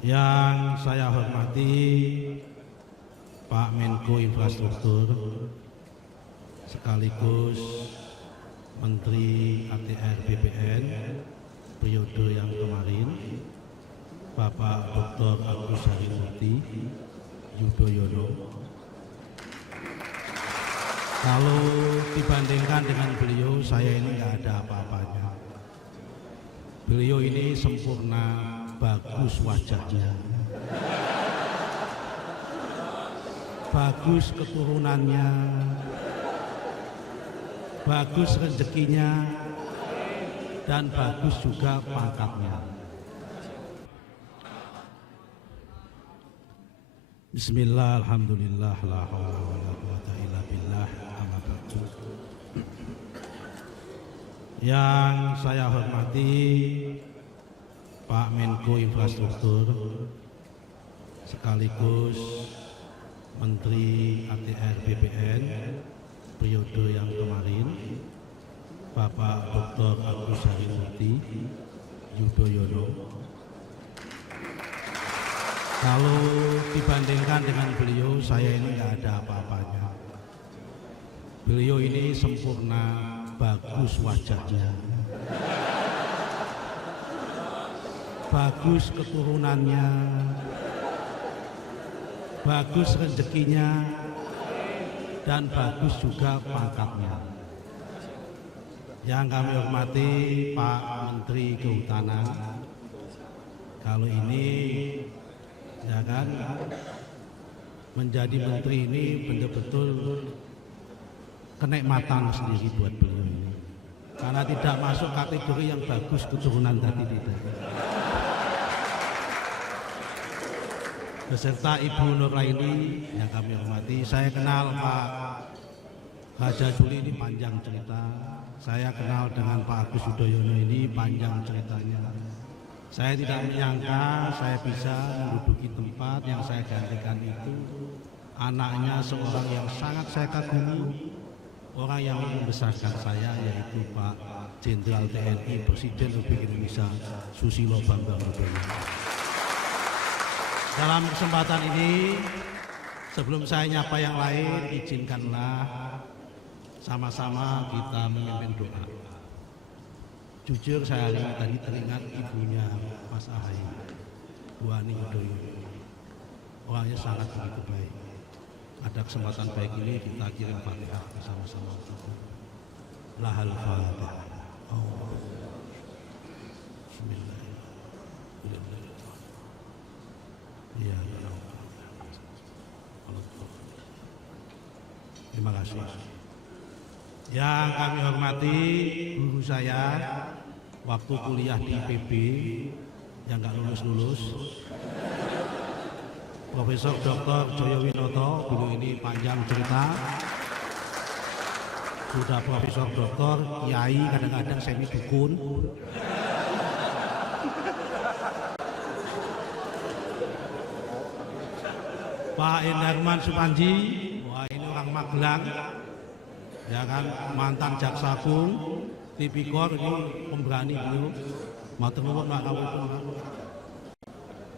Yang saya hormati Pak Menko Infrastruktur sekaligus Menteri ATR BPN periode yang kemarin, Bapak Dr. Agus Harimurti Yudhoyono. Kalau dibandingkan dengan beliau, saya ini nggak ada apa-apanya. Beliau ini sempurna, bagus wajahnya, bagus keturunannya, bagus rezekinya, dan bagus juga pangkatnya. Bismillah, alhamdulillah, la haula wala quwwata illa billah, amma ba'du. Yang saya hormati Pak Menko Infrastruktur sekaligus Menteri ATR BPN periode yang kemarin, Bapak Dr. Agus Harimurti Yudhoyono. Kalau dibandingkan dengan beliau, saya ini nggak ada apa-apanya. Beliau ini sempurna, bagus wajahnya, bagus keturunannya, bagus rezekinya, dan bagus juga pangkatnya. Yang kami hormati Pak Menteri Kehutanan, kalau ini ya kan, menjadi menteri ini betul-betul kenikmatan sendiri buat beliau ini, karena tidak masuk kategori yang bagus keturunan tadi tidak. Beserta Ibu Nuraini yang kami hormati, saya kenal Pak Hajajuli ini panjang cerita. Saya kenal dengan Pak Agus Yudhoyono ini panjang ceritanya. Saya tidak menyangka saya bisa menduduki tempat yang saya gantikan itu. Anaknya seorang yang sangat saya kagumi, orang yang membesarkan saya, yaitu Pak Jenderal TNI Presiden Republik Indonesia Susilo Bambang Yudhoyono. Dalam kesempatan ini, sebelum saya nyapa yang lain, izinkanlah sama-sama kita memimpin doa. Jujur saya tadi teringat ibunya Mas Ahaye, Bu Ani Yudhoyono. Orangnya sangat begitu baik. Ada kesempatan baik ini kita kirim Fatihah bersama-sama. Lahal Fatihah. Bismillahirrahmanirrahim. Ya, ya. Terima kasih. Yang kami hormati guru saya waktu kuliah di IPB yang nggak lulus-lulus, Profesor Dr. Joyowinoto. Dulu ini panjang cerita, sudah Profesor Doktor, Kiai, kadang-kadang semi dukun. Pak Endarman Supanji, wah ini orang Magelang, ya kan, mantan Jaksa Agung, Tipikor, ini pemberani beliau. Matur nuwun Pak Kapolri.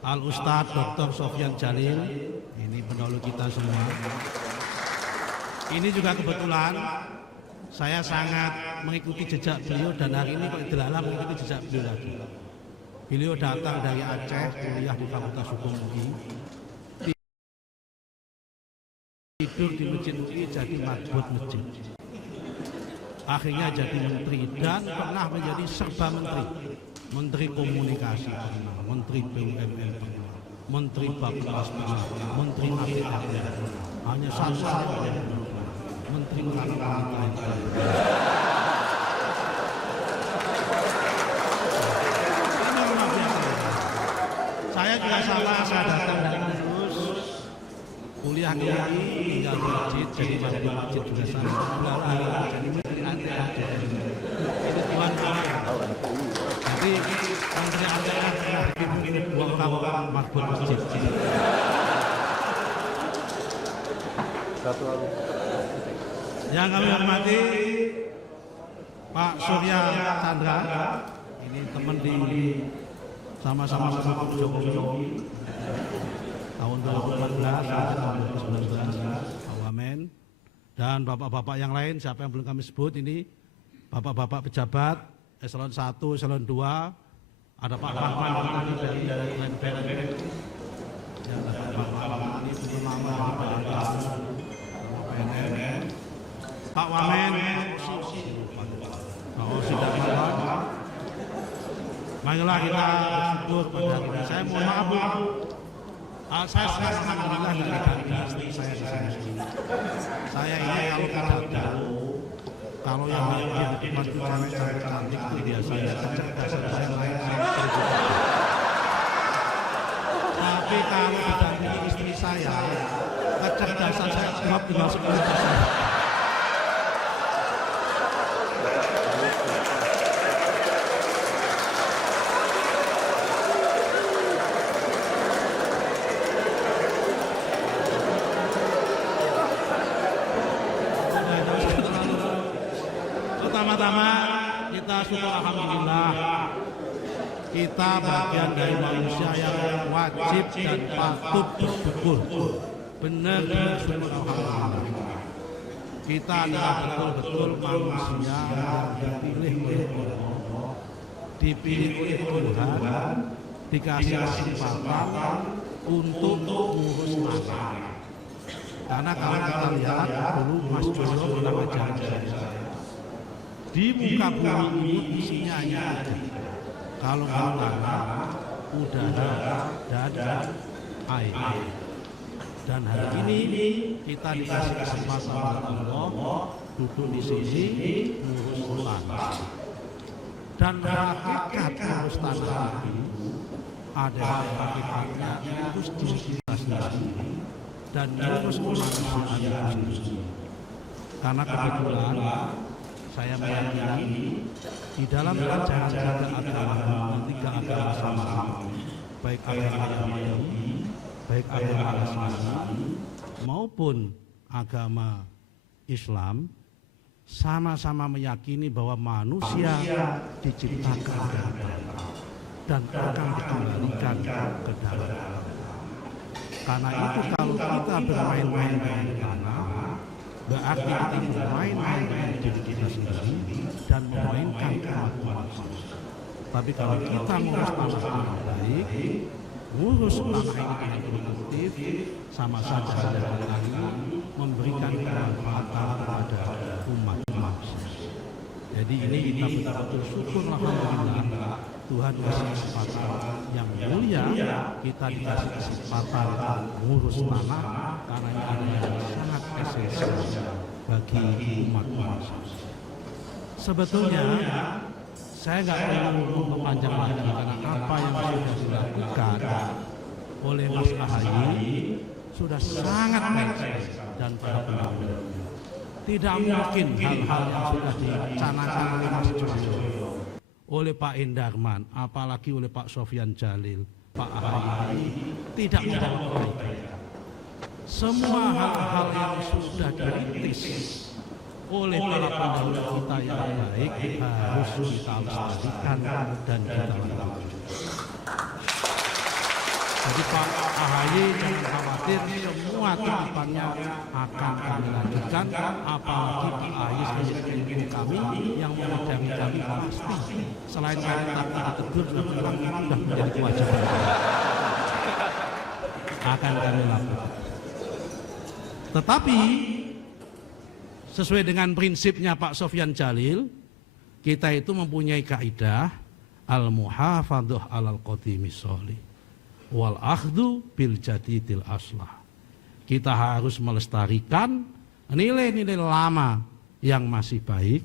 Al Ustadz Dr. Sofyan Jalil, ini pendahulu kita semua. Ini juga kebetulan saya sangat mengikuti jejak beliau, dan hari ini kok dilalah mengikuti jejak beliau lagi. Beliau datang dari Aceh, kuliah di Fakultas Hukum UI, tidur di masjid UI, jadi marbot masjid. Akhirnya jadi menteri dan pernah menjadi serba menteri. Menteri Komunikasi pernah, Menteri BUMN pernah, Menteri Bappenas pernah, Menteri ATR pernah. Hanya satu Menteri Pemerintahan. Saya juga sama, saya datang dari lulus kuliah di UI, tinggal di masjid, jadi di masjid juga sama. Jadi Menteri ATR. Itu Tuhan kami. Jadi Menteri ATR pernah dipimpin dua orang marbot masjid. Yang kami hormati Pak Surya Chandra, ini teman di sama-sama mendukung Jokowi tahun 2014 sampai tahun 2019. Amin. Dan bapak-bapak yang lain, siapa yang belum kami sebut ini, bapak-bapak pejabat eselon 1, eselon 2, ada Pak Rahman dari BNN. Ya, Pak Rahman ini belum nama BNN. Pak Wamen, Pak Osi dan Pak. Marilah kita bersyukur pada hari ini. Saya mohon maaf Bu. Saya alhamdulillah dari istri saya di sini. Saya ini kalau kalau yang maju cewek cantik itu biasanya kecerdasan saya lain tapi kalau didampingi istri saya, kecerdasan saya drop tinggal 10%. Pertama-tama kita syukur alhamdulillah kita bagian dari manusia yang wajib dan patut bersyukur. Benar-benar syukur alhamdulillah. Kita adalah betul-betul manusia yang dipilih oleh Allah, dipilih oleh Tuhan, dikasih kesempatan untuk mengurus anak. Karena kalau kita lihat dulu Mas Joyo pernah ngajarin saya. Di muka bumi ini isinya hanya kalau tanah, udara, dan air. Dan hari ini kita dikasih kesempatan oleh Allah duduk di sini mengurus tanah. Dan hakikat mengurus tanah itu adalah hakikatnya mengurus diri kita sendiri dan mengurus kemanusiaan sendiri. Karena kebetulan saya meyakini di dalam ajaran agama tiga agama sama, baik agama Yahudi, baik agama Nasrani maupun agama Islam, sama-sama meyakini bahwa manusia diciptakan dari Allah dan akan dikembalikan ke dalam Allah. Karena itu kalau kita bermain-main dengan tanah, berarti kita bermain-main dengan diri kita sendiri dan memainkan kemampuan manusia. Tapi kalau kita mengurus tanah dengan baik, mengurus tanah ini dengan produktif, sama saja dengan memberikan kemanfaatan kepada umat manusia. Jadi ini kita betul-betul syukur alhamdulillah Tuhan kasih kesempatan yang mulia, kita dikasih kesempatan mengurus tanah karena ini adalah yang sangat esensial bagi umat manusia. Sebetulnya saya nggak perlu mempanjang-panjang karena apa yang sudah dilakukan oleh Mas Ahaye sudah sangat baik dan berhasil. Tidak mungkin hal-hal yang sudah dicanangkan oleh Mas Joyo, oleh Pak Endarman, apalagi oleh Pak Sofyan Jalil, Pak Ahaye tidak menjadi kebaikan. Semua hal-hal yang sudah dirintis oleh para pendahulu kita yang baik harus kita lestarikan dan kita lakukan. Jadi Pak Ahaye jangan khawatir, semua tahapannya akan kami lanjutkan, apalagi Pak Ahaye sebagai ibu kami yang mengajarkan kami pasti selain kami tak tegur sudah menjadi kewajiban akan kami lakukan. Tetapi sesuai dengan prinsipnya Pak Sofyan Jalil, kita itu mempunyai kaidah al-muhafadzah alal qadimis sholih wal akhdu bil jadidil aslah. Kita harus melestarikan nilai-nilai lama yang masih baik,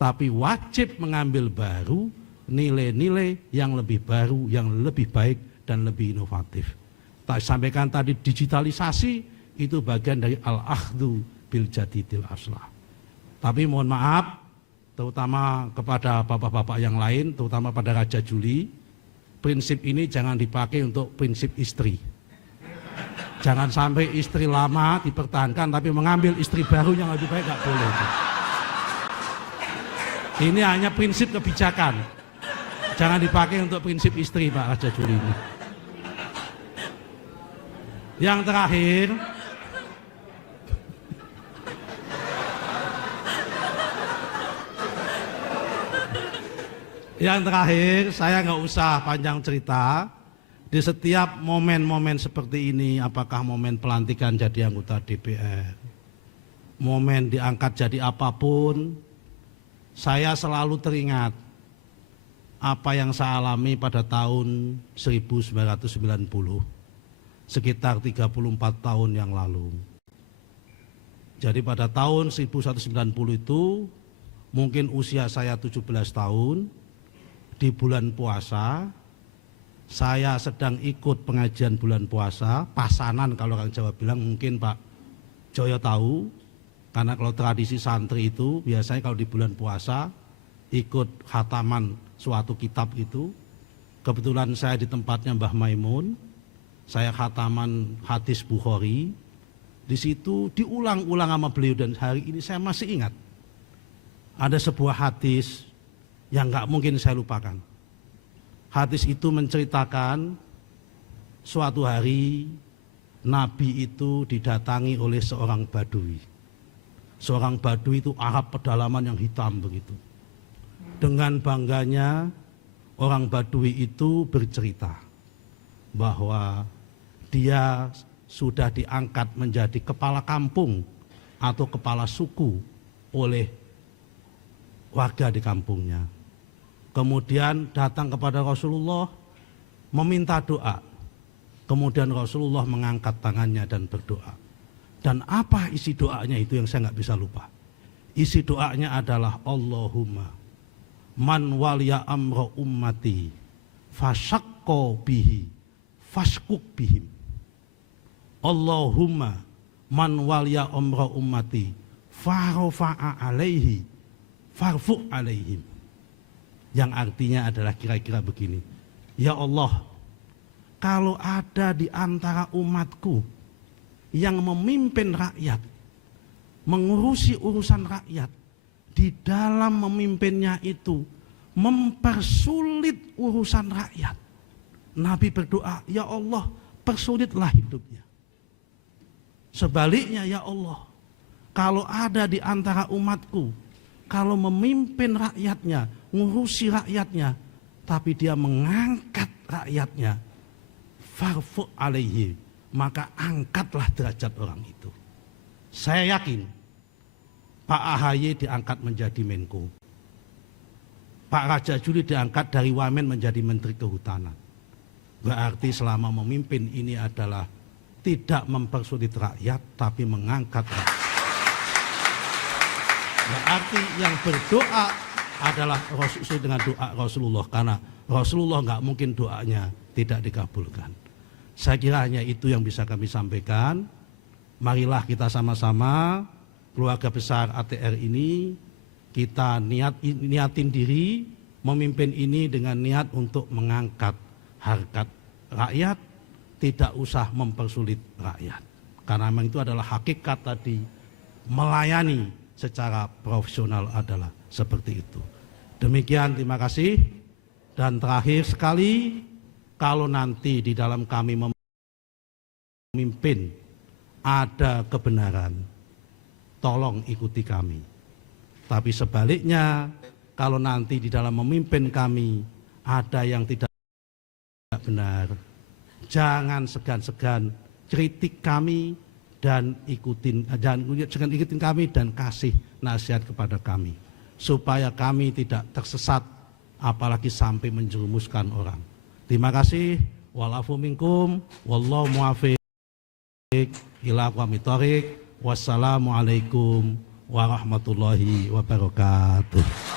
tapi wajib mengambil baru nilai-nilai yang lebih baru, yang lebih baik dan lebih inovatif. Tak sampaikan tadi digitalisasi itu bagian dari al-akhdu bil jadidil aslah. Tapi mohon maaf, terutama kepada bapak-bapak yang lain, terutama pada Raja Juli, prinsip ini jangan dipakai untuk prinsip istri. Jangan sampai istri lama dipertahankan tapi mengambil istri baru yang lebih baik, nggak boleh. Ini hanya prinsip kebijakan. Jangan dipakai untuk prinsip istri Pak Raja Juli ini. Yang terakhir, saya nggak usah panjang cerita. Di setiap momen-momen seperti ini, apakah momen pelantikan jadi anggota DPR, momen diangkat jadi apapun, saya selalu teringat apa yang saya alami pada tahun 1990, sekitar 34 tahun yang lalu. Jadi pada tahun 1990 itu, mungkin usia saya 17 tahun, di bulan puasa, saya sedang ikut pengajian bulan puasa, pasanan kalau orang Jawa bilang, mungkin Pak Joyo tahu, karena kalau tradisi santri itu biasanya kalau di bulan puasa ikut khataman suatu kitab itu. Kebetulan saya di tempatnya Mbah Maimun, saya khataman hadis Bukhari, di situ diulang-ulang sama beliau dan hari ini saya masih ingat. Ada sebuah hadis yang nggak mungkin saya lupakan. Hadis itu menceritakan suatu hari Nabi itu didatangi oleh seorang Badui. Seorang Badui itu Arab pedalaman yang hitam begitu. Dengan bangganya orang Badui itu bercerita bahwa dia sudah diangkat menjadi kepala kampung atau kepala suku oleh warga di kampungnya. Kemudian datang kepada Rasulullah meminta doa. Kemudian Rasulullah mengangkat tangannya dan berdoa. Dan apa isi doanya itu yang saya nggak bisa lupa. Isi doanya adalah Allahumma man waliya amra ummati fasyakko bihi faskuk bihim. Allahumma man waliya amra ummati farofa'a alaihi farfu' alaihim. Yang artinya adalah kira-kira begini. Ya Allah, kalau ada di antara umatku yang memimpin rakyat, mengurusi urusan rakyat, di dalam memimpinnya itu mempersulit urusan rakyat, Nabi berdoa, ya Allah, persulitlah hidupnya. Sebaliknya, ya Allah, kalau ada di antara umatku, kalau memimpin rakyatnya, ngurusi rakyatnya, tapi dia mengangkat rakyatnya, farfu' alaihi, maka angkatlah derajat orang itu. Saya yakin Pak AHY diangkat menjadi Menko, Pak Raja Juli diangkat dari Wamen menjadi Menteri Kehutanan. Berarti selama memimpin ini adalah tidak mempersulit rakyat, tapi mengangkat rakyat. Berarti yang berdoa adalah sesuai dengan doa Rasulullah, karena Rasulullah nggak mungkin doanya tidak dikabulkan. Saya kira hanya itu yang bisa kami sampaikan. Marilah kita sama-sama keluarga besar ATR ini, kita niatin diri memimpin ini dengan niat untuk mengangkat harkat rakyat, tidak usah mempersulit rakyat. Karena memang itu adalah hakikat tadi, melayani secara profesional adalah seperti itu. Demikian, terima kasih. Dan terakhir sekali, kalau nanti di dalam kami memimpin ada kebenaran, tolong ikuti kami. Tapi sebaliknya, kalau nanti di dalam memimpin kami ada yang tidak benar, jangan segan-segan kritik kami dan ikutin kami dan kasih nasihat kepada kami supaya kami tidak tersesat, apalagi sampai menjerumuskan orang. Terima kasih. Walafu minkum wallahu muwaffiq ila aqwamit thoriq. Wassalamualaikum warahmatullahi wabarakatuh.